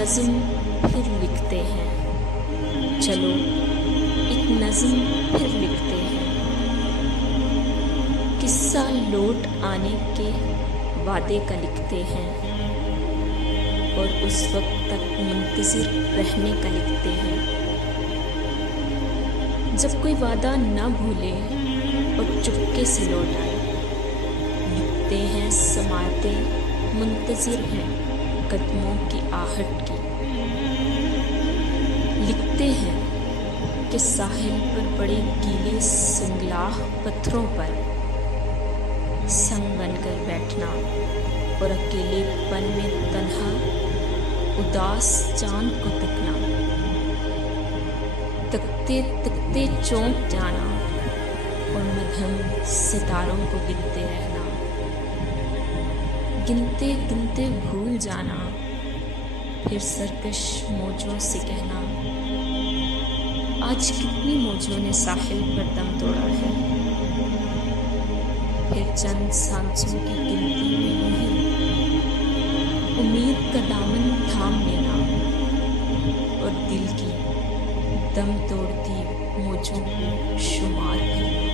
नज़्म फिर लिखते हैं, चलो एक नज़्म फिर लिखते हैं। किस्सा लौट आने के वादे का लिखते हैं और उस वक्त तक मुंतज़िर रहने का लिखते हैं। जब कोई वादा ना भूले और चुपके से लौट आए, लिखते हैं समाते मुंतज़िर हैं कदमों की आहट की। लिखते हैं कि साहिल पर पड़े गीले सुंगलाह पत्थरों पर संग बनकर बैठना और अकेलेपन में तन्हा उदास चांद को तकना, तकते तकते चौंक जाना और मध्यम सितारों को गिनते रहना, गिनते गिनते भूल जाना, फिर सरकश मौजों से कहना, आज कितनी मौजों ने साहिल पर दम तोड़ा है। फिर चंद सांसों की गिनती में ही उम्मीद का दामन थाम लेना और दिल की दम तोड़ती मौजों को शुमार करना।